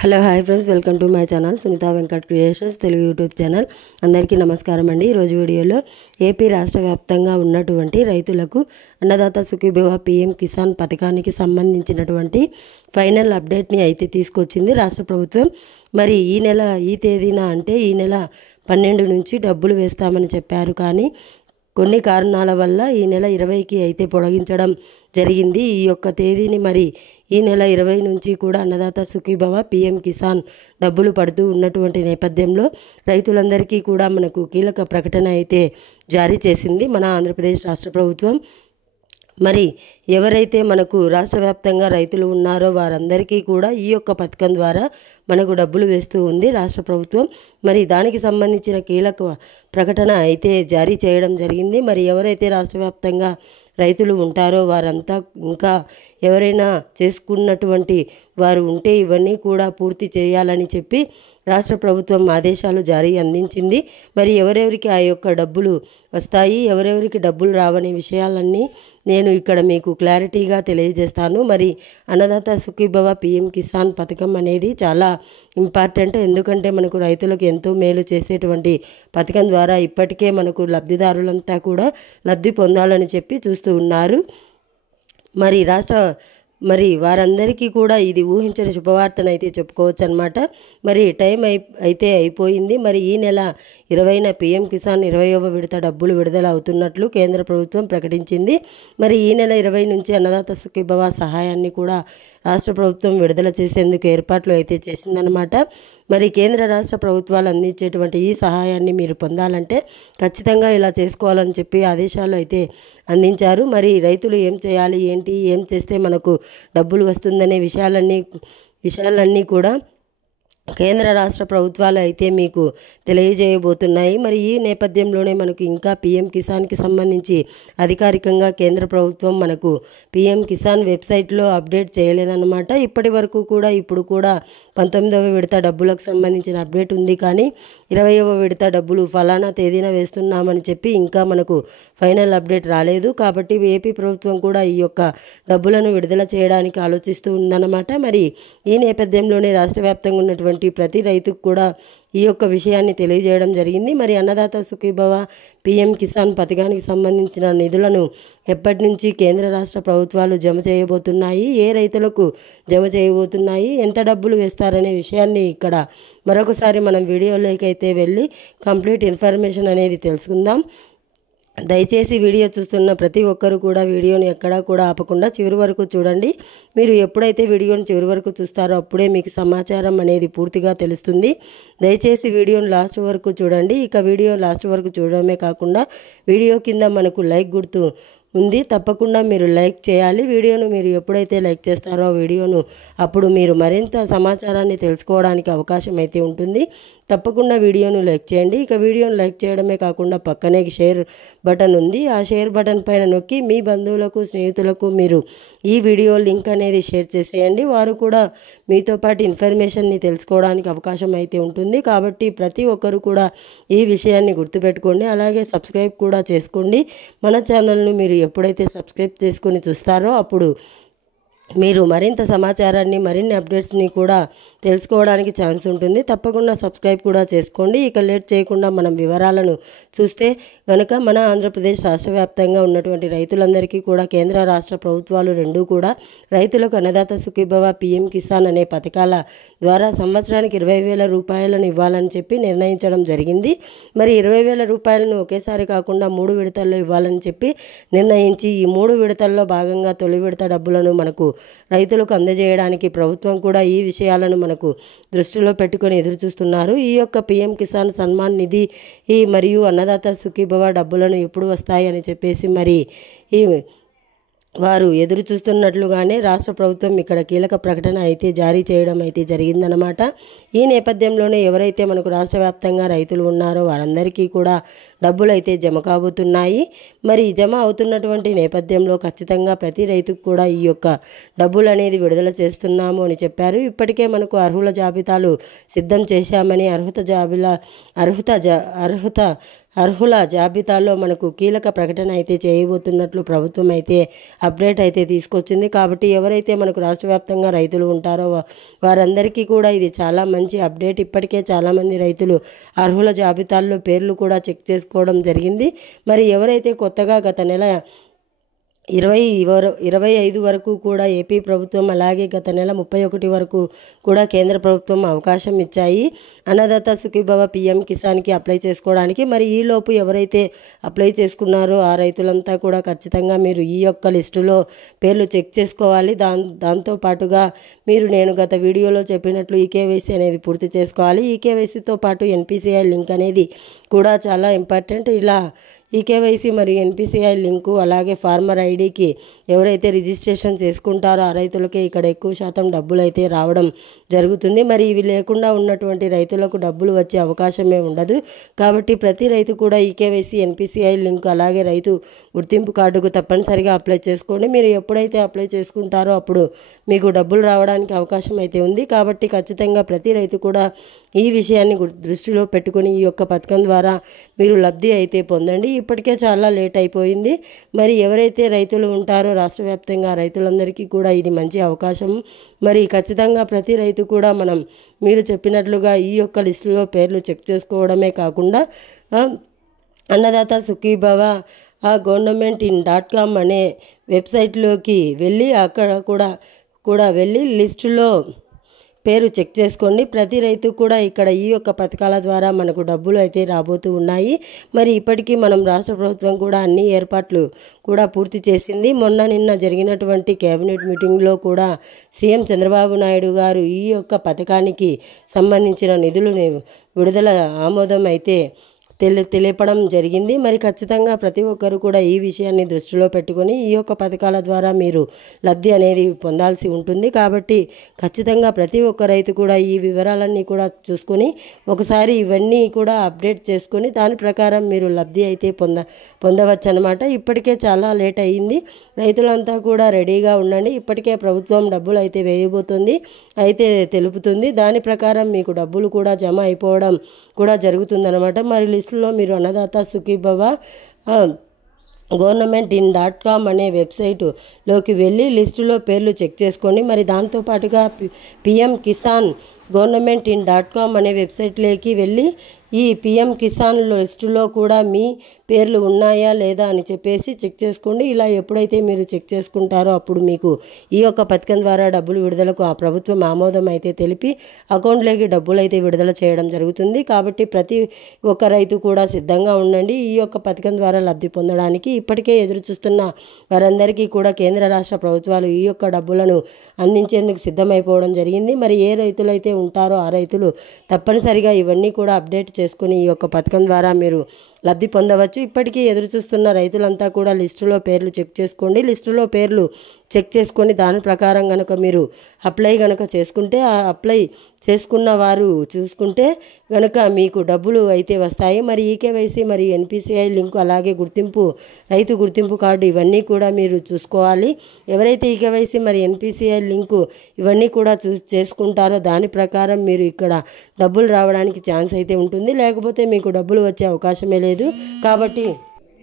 Hello hi friends, welcome to my channel Sunitha Venkat creations Telugu YouTube channel. అందరికీ నమస్కారం అండి. ఈరోజు వీడియోలో ఏపీ రాష్ట్ర వ్యాప్తంగా ఉన్నటువంటి రైతులకు అన్నదాత సుఖీభవ పీఎం కిసాన్ పథకానికి సంబంధించినటువంటి ఫైనల్ అప్డేట్ని అయితే తీసుకొచ్చింది రాష్ట్ర ప్రభుత్వం. మరి ఈ తేదీన అంటే ఈ నెల 12 నుంచి డబ్బులు వేస్తామని చెప్పారు. కానీ కొన్ని కారణాల వల్ల ఈ నెల 20కి అయితే పొడిగించడం జరిగింది. ఈ యొక్క తేదీని మరి ఈ నెల 20 నుంచి కూడా అన్నదాత సుఖీభవ పీఎం కిసాన్ డబ్బులు పడుతూ ఉన్నటువంటి నేపథ్యంలో రైతులందరికీ కూడా మనకు కీలక ప్రకటన అయితే జారీ చేసింది మన ఆంధ్రప్రదేశ్ రాష్ట్ర ప్రభుత్వం. మరి ఎవరైతే మనకు రాష్ట్ర వ్యాప్తంగా రైతులు ఉన్నారో వారందరికీ కూడా ఈ యొక్క పథకం ద్వారా మనకు డబ్బులు వేస్తూ ఉంది రాష్ట్ర ప్రభుత్వం. మరి దానికి సంబంధించిన కీలక ప్రకటన అయితే జారీ చేయడం జరిగింది. మరి ఎవరైతే రాష్ట్ర వ్యాప్తంగా రైతులు ఉంటారో వారంతా ఇంకా ఎవరైనా చేసుకున్నటువంటి వారు ఉంటే ఇవన్నీ కూడా పూర్తి చేయాలని చెప్పి రాష్ట్ర ప్రభుత్వం ఆదేశాలు అందించింది. మరి ఎవరెవరికి ఆ యొక్క డబ్బులు వస్తాయి, ఎవరెవరికి డబ్బులు రావనే విషయాలన్నీ నేను ఇక్కడ మీకు క్లారిటీగా తెలియజేస్తాను. మరి అన్నదాత సుఖీభవ పీఎం కిసాన్ పథకం అనేది చాలా ఇంపార్టెంట్. ఎందుకంటే మనకు రైతులకు ఎంతో మేలు చేసేటువంటి పథకం ద్వారా ఇప్పటికే మనకు లబ్ధిదారులంతా కూడా లబ్ధి పొందాలని చెప్పి చూస్తూ ఉన్నారు. మరి వారందరికీ కూడా ఇది ఊహించని శుభవార్తను అయితే చెప్పుకోవచ్చు అనమాట. మరి టైం అయితే అయిపోయింది. మరి ఈ నెల 20న పీఎం కిసాన్ 20వ విడత డబ్బులు విడుదల అవుతున్నట్లు కేంద్ర ప్రభుత్వం ప్రకటించింది. మరి ఈ నెల 20 నుంచి అన్నదాత సుఖీభవ సహాయాన్ని కూడా రాష్ట్ర ప్రభుత్వం విడుదల చేసేందుకు ఏర్పాట్లు అయితే చేసిందనమాట. మరి కేంద్ర రాష్ట్ర ప్రభుత్వాలు అందించేటువంటి ఈ సహాయాన్ని మీరు పొందాలంటే ఖచ్చితంగా ఇలా చేసుకోవాలని చెప్పి ఆదేశాలు అయితే అందించారు. మరి రైతులు ఏం చేయాలి, ఏం చేస్తే మనకు డబ్బులు వస్తుందనే విషయాలన్నీ కూడా కేంద్ర రాష్ట్ర ప్రభుత్వాలు అయితే మీకు తెలియజేయబోతున్నాయి. మరి ఈ నేపథ్యంలోనే మనకు ఇంకా పీఎం కిసాన్కి సంబంధించి అధికారికంగా కేంద్ర ప్రభుత్వం మనకు పీఎం కిసాన్ వెబ్సైట్లో అప్డేట్ చేయలేదన్నమాట. ఇప్పటి వరకు కూడా ఇప్పుడు కూడా 19వ విడత డబ్బులకు సంబంధించిన అప్డేట్ ఉంది. కానీ 20వ విడత డబ్బులు ఫలానా తేదీన వేస్తున్నామని చెప్పి ఇంకా మనకు ఫైనల్ అప్డేట్ రాలేదు. కాబట్టి ఏపీ ప్రభుత్వం కూడా ఈ యొక్క డబ్బులను విడుదల చేయడానికి ఆలోచిస్తూ ఉందన్నమాట. మరి ఈ నేపథ్యంలోనే రాష్ట్ర వ్యాప్తంగా ఉన్నటువంటి ప్రతి రైతుకు కూడా ఈ యొక్క విషయాన్ని తెలియజేయడం జరిగింది. మరి అన్నదాత సుఖీభవ పీఎం కిసాన్ పథకానికి సంబంధించిన నిధులను ఎప్పటి నుంచి కేంద్ర రాష్ట్ర ప్రభుత్వాలు జమ చేయబోతున్నాయి, ఏ రైతులకు జమ చేయబోతున్నాయి, ఎంత డబ్బులు వేస్తారనే విషయాన్ని ఇక్కడ మరొకసారి మనం వీడియోలోకి అయితే వెళ్ళి కంప్లీట్ ఇన్ఫర్మేషన్ అనేది తెలుసుకుందాం. దయచేసి వీడియో చూస్తున్న ప్రతి ఒక్కరు కూడా వీడియోని ఎక్కడా కూడా ఆపకుండా చివరి వరకు చూడండి. మీరు ఎప్పుడైతే వీడియోని చివరి వరకు చూస్తారో అప్పుడే మీకు సమాచారం అనేది పూర్తిగా తెలుస్తుంది. దయచేసి వీడియోని లాస్ట్ వరకు చూడండి. ఇక వీడియో లాస్ట్ వరకు చూడడమే కాకుండా వీడియో కింద మనకు లైక్ గుర్తు ఉంది, తప్పకుండా మీరు లైక్ చేయాలి. వీడియోను మీరు ఎప్పుడైతే లైక్ చేస్తారో వీడియోను అప్పుడు మీరు మరింత సమాచారాన్ని తెలుసుకోవడానికి అవకాశం అయితే ఉంటుంది. తప్పకుండా వీడియోను లైక్ చేయండి. ఇక వీడియోను లైక్ చేయడమే కాకుండా పక్కనే షేర్ బటన్ ఉంది. ఆ షేర్ బటన్ పైన నొక్కి మీ బంధువులకు, స్నేహితులకు మీరు ఈ వీడియో లింక్ అనేది షేర్ చేసేయండి. వారు కూడా మీతో పాటు ఇన్ఫర్మేషన్ని తెలుసుకోవడానికి అవకాశం అయితే ఉంటుంది. కాబట్టి ప్రతి ఒక్కరు కూడా ఈ విషయాన్ని గుర్తుపెట్టుకోండి. అలాగే సబ్స్క్రైబ్ కూడా చేసుకోండి. మన ఛానల్ను మీరు ఎప్పుడైతే సబ్స్క్రైబ్ చేసుకొని చూస్తారో అప్పుడు మీరు మరింత సమాచారాన్ని, మరిన్ని అప్డేట్స్ని కూడా తెలుసుకోవడానికి ఛాన్స్ ఉంటుంది. తప్పకుండా సబ్స్క్రైబ్ కూడా చేసుకోండి. ఇక లేట్ చేయకుండా మనం వివరాలను చూస్తే కనుక మన ఆంధ్రప్రదేశ్ రాష్ట్ర వ్యాప్తంగా ఉన్నటువంటి రైతులందరికీ కూడా కేంద్ర రాష్ట్ర ప్రభుత్వాలు రెండూ కూడా రైతులకు అన్నదాత సుఖీభవ పీఎం కిసాన్ అనే పథకాల ద్వారా సంవత్సరానికి 20,000 రూపాయలను ఇవ్వాలని చెప్పి నిర్ణయించడం జరిగింది. మరి 20,000 రూపాయలను ఒకేసారి కాకుండా 3 విడతల్లో ఇవ్వాలని చెప్పి నిర్ణయించి ఈ 3 విడతల్లో భాగంగా తొలి విడత డబ్బులను మనకు రైతులకు అందజేయడానికి ప్రభుత్వం కూడా ఈ విషయాలను మనకు దృష్టిలో పెట్టుకొని ఎదురు చూస్తున్నారు. ఈ యొక్క పీఎం కిసాన్ సన్మాన్ నిధి మరియు అన్నదాత సుఖీభవ డబ్బులను ఎప్పుడు వస్తాయి అని చెప్పేసి మరి వారు ఎదురు చూస్తున్నట్లుగానే రాష్ట్ర ప్రభుత్వం ఇక్కడ కీలక ప్రకటన అయితే జారీ చేయడం అయితే జరిగిందనమాట. ఈ నేపథ్యంలోనే ఎవరైతే మనకు రాష్ట్ర వ్యాప్తంగా రైతులు ఉన్నారో వారందరికీ కూడా డబ్బులు అయితే జమ కాబోతున్నాయి. మరి జమ అవుతున్నటువంటి నేపథ్యంలో ఖచ్చితంగా ప్రతి రైతుకు కూడా ఈ యొక్క డబ్బులు అనేది విడుదల చేస్తున్నాము అని చెప్పారు. ఇప్పటికే మనకు అర్హుల జాబితాలు సిద్ధం చేశామని అర్హుల జాబితాలో మనకు కీలక ప్రకటన అయితే చేయబోతున్నట్లు ప్రభుత్వం అయితే అప్డేట్ అయితే తీసుకొచ్చింది. కాబట్టి ఎవరైతే మనకు రాష్ట్ర వ్యాప్తంగా రైతులు ఉంటారో వారందరికీ కూడా ఇది చాలా మంచి అప్డేట్. ఇప్పటికే చాలామంది రైతులు అర్హుల జాబితాల్లో పేర్లు కూడా చెక్ చేసుకోవడం జరిగింది. మరి ఎవరైతే కొత్తగా గత నెల 25 వరకు కూడా ఏపీ ప్రభుత్వం, అలాగే గత నెల 31 వరకు కూడా కేంద్ర ప్రభుత్వం అవకాశం ఇచ్చాయి అన్నదాత సుఖీభవ పిఎం కిసాన్కి అప్లై చేసుకోవడానికి. మరి ఈలోపు ఎవరైతే అప్లై చేసుకున్నారో ఆ రైతులంతా కూడా ఖచ్చితంగా మీరు ఈ యొక్క లిస్టులో పేర్లు చెక్ చేసుకోవాలి. దాంతో పాటుగా నేను గత వీడియోలో చెప్పినట్లు ఈకేవైసీ అనేది పూర్తి చేసుకోవాలి. ఈకేవైసీతో పాటు ఎన్పిసిఐ లింక్ అనేది కూడా చాలా ఇంపార్టెంట్. ఇలా ఈకేవైసీ మరియు ఎన్పిసిఐ లింకు, అలాగే ఫార్మర్ ఐడికి ఎవరైతే రిజిస్ట్రేషన్ చేసుకుంటారో ఆ రైతులకే ఇక్కడ ఎక్కువ శాతం డబ్బులు అయితే రావడం జరుగుతుంది. మరి ఇవి లేకుండా ఉన్నటువంటి రైతులకు డబ్బులు వచ్చే అవకాశమే ఉండదు. కాబట్టి ప్రతి రైతు కూడా ఈకేవైసీ, ఎన్పిసిఐ లింక్, అలాగే రైతు గుర్తింపు కార్డుకు తప్పనిసరిగా అప్లై చేసుకోండి. మీరు ఎప్పుడైతే అప్లై చేసుకుంటారో అప్పుడు మీకు డబ్బులు రావడానికి అవకాశం అయితే ఉంది. కాబట్టి ఖచ్చితంగా ప్రతి రైతు కూడా ఈ విషయాన్ని దృష్టిలో పెట్టుకుని ఈ యొక్క పథకం ద్వారా మీరు లబ్ధి అయితే పొందండి. ఇప్పటికే చాలా లేట్ అయిపోయింది. మరి ఎవరైతే రైతులు ఉంటారో రాష్ట్ర వ్యాప్తంగా రైతులందరికీ కూడా ఇది మంచి అవకాశం. మరి ఖచ్చితంగా ప్రతి రైతు కూడా మీరు చెప్పినట్లుగా ఈ యొక్క లిస్టులో పేర్లు చెక్ చేసుకోవడమే కాకుండా అన్నదాత సుఖీభవ government.in.com అనే వెబ్సైట్లోకి వెళ్ళి అక్కడ కూడా వెళ్ళి లిస్టులో పేరు చెక్ చేసుకోండి. ప్రతి రైతు కూడా ఇక్కడ ఈ యొక్క పథకాల ద్వారా మనకు డబ్బులు అయితే రాబోతూ ఉన్నాయి. మరి ఇప్పటికీ రాష్ట్ర ప్రభుత్వం కూడా అన్ని ఏర్పాట్లు కూడా పూర్తి చేసింది. నిన్న జరిగినటువంటి కేబినెట్ మీటింగ్లో కూడా సీఎం చంద్రబాబు నాయుడు గారు ఈ యొక్క పథకానికి సంబంధించిన నిధులను విడుదల ఆమోదం అయితే తెలియపడం జరిగింది. మరి ఖచ్చితంగా ప్రతి ఒక్కరు కూడా ఈ విషయాన్ని దృష్టిలో పెట్టుకొని ఈ యొక్క పథకాల ద్వారా మీరు లబ్ధి అనేది పొందాల్సి ఉంటుంది. కాబట్టి ఖచ్చితంగా ప్రతి ఒక్క రైతు కూడా ఈ వివరాలన్నీ కూడా చూసుకొని ఒకసారి ఇవన్నీ కూడా అప్డేట్ చేసుకొని దాని ప్రకారం మీరు లబ్ధి అయితే పొందవచ్చు అన్నమాట. ఇప్పటికే చాలా లేట్ అయ్యింది. రైతులంతా కూడా రెడీగా ఉండండి. ఇప్పటికే ప్రభుత్వం డబ్బులు అయితే వేయబోతుంది అయితే తెలుపుతుంది. దాని ప్రకారం మీకు డబ్బులు కూడా జమ అయిపోవడం కూడా జరుగుతుందన్నమాట. మరి లిస్టులో మీరు అన్నదాత సుఖీభవ government.in.com అనే వెబ్సైట్లోకి వెళ్ళి లిస్టులో పేర్లు చెక్ చేసుకోండి. మరి దాంతోపాటుగా పిఎం కిసాన్ government.in.com అనే వెబ్సైట్లోకి వెళ్ళి ఈ పిఎం కిసాన్ లిస్టులో కూడా మీ పేర్లు ఉన్నాయా లేదా అని చెప్పేసి చెక్ చేసుకోండి. ఇలా ఎప్పుడైతే మీరు చెక్ చేసుకుంటారో అప్పుడు మీకు ఈ యొక్క పథకం ద్వారా డబ్బులు విడుదలకు ఆ ప్రభుత్వం ఆమోదం అయితే తెలిపి అకౌంట్లోకి డబ్బులు అయితే విడుదల చేయడం జరుగుతుంది. కాబట్టి ప్రతి ఒక్క రైతు కూడా సిద్ధంగా ఉండండి ఈ యొక్క పథకం ద్వారా లబ్ధి పొందడానికి. ఇప్పటికే ఎదురు చూస్తున్న వారందరికీ కూడా కేంద్ర రాష్ట్ర ప్రభుత్వాలు ఈ యొక్క డబ్బులను అందించేందుకు సిద్ధమైపోవడం జరిగింది. మరి ఏ రైతులైతే ఉంటారో ఆ రైతులు తప్పనిసరిగా ఇవన్నీ కూడా అప్డేట్ చేసుకుని ఈ యొక్క పథకం ద్వారా మీరు లబ్ధి పొందవచ్చు. ఇప్పటికీ ఎదురు చూస్తున్న రైతులంతా కూడా లిస్టులో పేర్లు చెక్ చేసుకోండి. లిస్టులో పేర్లు చెక్ చేసుకొని దాని ప్రకారం కనుక మీరు అప్లై చేసుకుంటే ఆ అప్లై చేసుకున్న వారు చూసుకుంటే కనుక మీకు డబ్బులు అయితే వస్తాయి. మరి ఈకేవైసీ మరియు ఎన్పిసిఐ లింకు, అలాగే రైతు గుర్తింపు కార్డు ఇవన్నీ కూడా మీరు చూసుకోవాలి. ఎవరైతే ఈకేవైసీ మరి ఎన్పిసిఐ లింకు ఇవన్నీ కూడా చేసుకుంటారో దాని ప్రకారం మీరు ఇక్కడ డబ్బులు రావడానికి ఛాన్స్ అయితే ఉంటుంది. లేకపోతే మీకు డబ్బులు వచ్చే అవకాశమే లేదు.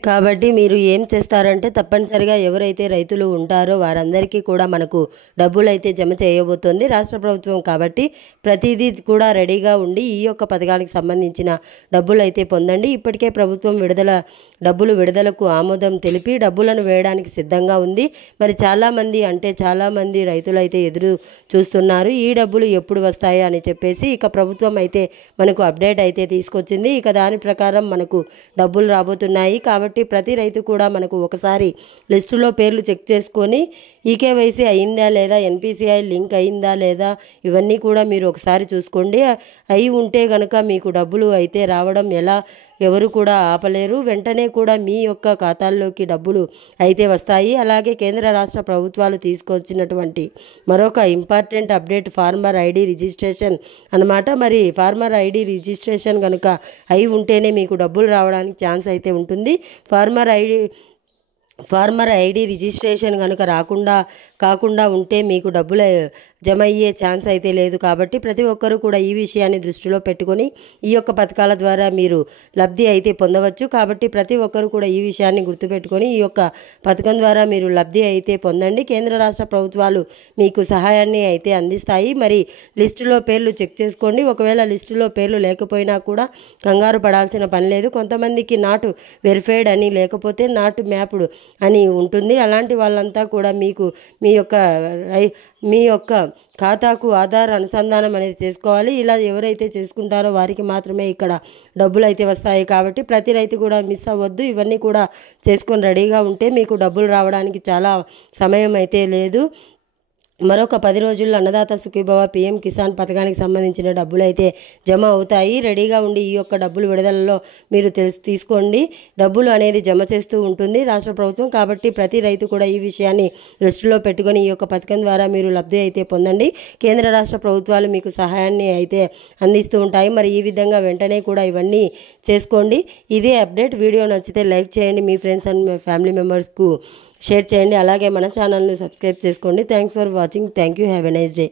కాబట్టి మీరు ఏం చేస్తారంటే తప్పనిసరిగా ఎవరైతే రైతులు ఉంటారో వారందరికీ కూడా మనకు డబ్బులు అయితే జమ చేయబోతోంది రాష్ట్ర ప్రభుత్వం. కాబట్టి ప్రతిదీ కూడా రెడీగా ఉండి ఈ యొక్క పథకానికి సంబంధించిన డబ్బులు అయితే పొందండి. ఇప్పటికే ప్రభుత్వం డబ్బులు విడుదలకు ఆమోదం తెలిపి డబ్బులను వేయడానికి సిద్ధంగా ఉంది. మరి చాలామంది రైతులు అయితే ఎదురు చూస్తున్నారు ఈ డబ్బులు ఎప్పుడు వస్తాయా అని చెప్పేసి. ఇక ప్రభుత్వం అయితే మనకు అప్డేట్ అయితే తీసుకొచ్చింది. ఇక దాని ప్రకారం మనకు డబ్బులు రాబోతున్నాయి. కాబట్టి కాబట్టి ప్రతి రైతు కూడా మనకు ఒకసారి లిస్టులో పేర్లు చెక్ చేసుకొని ఈకేవైసీ అయిందా లేదా, ఎన్పిసిఐ లింక్ అయిందా లేదా, ఇవన్నీ కూడా మీరు ఒకసారి చూసుకోండి. అయి ఉంటే కనుక మీకు డబ్బులు అయితే రావడం ఎవరు కూడా ఆపలేరు. వెంటనే కూడా మీ యొక్క ఖాతాల్లోకి డబ్బులు అయితే వస్తాయి. అలాగే కేంద్ర రాష్ట్ర ప్రభుత్వాలు తీసుకొచ్చినటువంటి మరొక important update farmer ID registration అన్నమాట. మరి ఫార్మర్ ఐడి రిజిస్ట్రేషన్ కనుక అయి ఉంటేనే మీకు డబ్బులు రావడానికి ఛాన్స్ అయితే ఉంటుంది. ఫార్మర్ ఐడి రిజిస్ట్రేషన్ కనుక కాకుండా ఉంటే మీకు డబ్బులు జమ అయ్యే ఛాన్స్ అయితే లేదు. కాబట్టి ప్రతి ఒక్కరూ కూడా ఈ విషయాన్ని దృష్టిలో పెట్టుకొని ఈ యొక్క పథకాల ద్వారా మీరు లబ్ధి అయితే పొందవచ్చు. కాబట్టి ప్రతి ఒక్కరూ కూడా ఈ విషయాన్ని గుర్తుపెట్టుకొని ఈ యొక్క పథకం ద్వారా మీరు లబ్ధి అయితే పొందండి. కేంద్ర రాష్ట్ర ప్రభుత్వాలు మీకు సహాయాన్ని అయితే అందిస్తాయి. మరి లిస్టులో పేర్లు చెక్ చేసుకోండి. ఒకవేళ లిస్టులో పేర్లు లేకపోయినా కూడా కంగారు పడాల్సిన పని లేదు. కొంతమందికి నాట్ వెరిఫైడ్ అని, లేకపోతే నాట్ మ్యాప్డ్ అని ఉంటుంది. అలాంటి వాళ్ళంతా కూడా మీ యొక్క ఖాతాకు ఆధార్ అనుసంధానం అనేది చేసుకోవాలి. ఇలా ఎవరైతే చేసుకుంటారో వారికి మాత్రమే ఇక్కడ డబ్బులు అయితే వస్తాయి. కాబట్టి ప్రతి రైతు కూడా మిస్ అవ్వద్దు. ఇవన్నీ కూడా చేసుకొని రెడీగా ఉంటే మీకు డబ్బులు రావడానికి చాలా సమయం అయితే లేదు. మరొక 10 రోజుల్లో అన్నదాత సుఖీభవ పీఎం కిసాన్ పథకానికి సంబంధించిన డబ్బులు అయితే జమ అవుతాయి. రెడీగా ఉండి ఈ యొక్క డబ్బులు విడుదలలో మీరు తీసుకోండి. డబ్బులు అనేది జమ చేస్తూ ఉంటుంది రాష్ట్ర ప్రభుత్వం. కాబట్టి ప్రతి రైతు కూడా ఈ విషయాన్ని దృష్టిలో పెట్టుకొని ఈ యొక్క పథకం ద్వారా మీరు లబ్ధి అయితే పొందండి. కేంద్ర రాష్ట్ర ప్రభుత్వాలు మీకు సహాయాన్ని అయితే అందిస్తూ ఉంటాయి. మరి ఈ విధంగా వెంటనే కూడా ఇవన్నీ చేసుకోండి. ఇదే అప్డేట్. వీడియో నచ్చితే లైక్ చేయండి, మీ ఫ్రెండ్స్ అండ్ ఫ్యామిలీ మెంబర్స్కు షేర్ చేయండి. అలాగే మన ఛానల్ను సబ్స్క్రైబ్ చేసుకోండి. Thanks for watching. Thank you. Have a nice day.